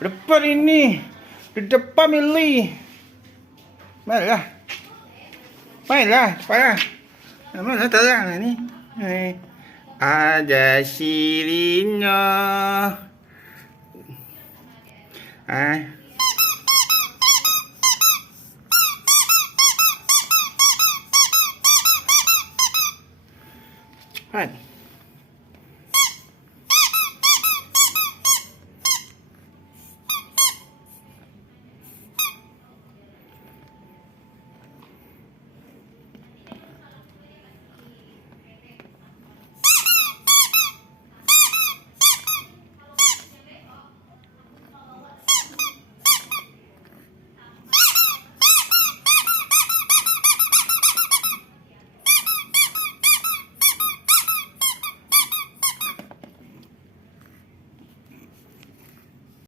Depan ini. Di depan Mili. Mainlah. Mainlah. Payah. Mana terang ni? Ada sirinya. Kan?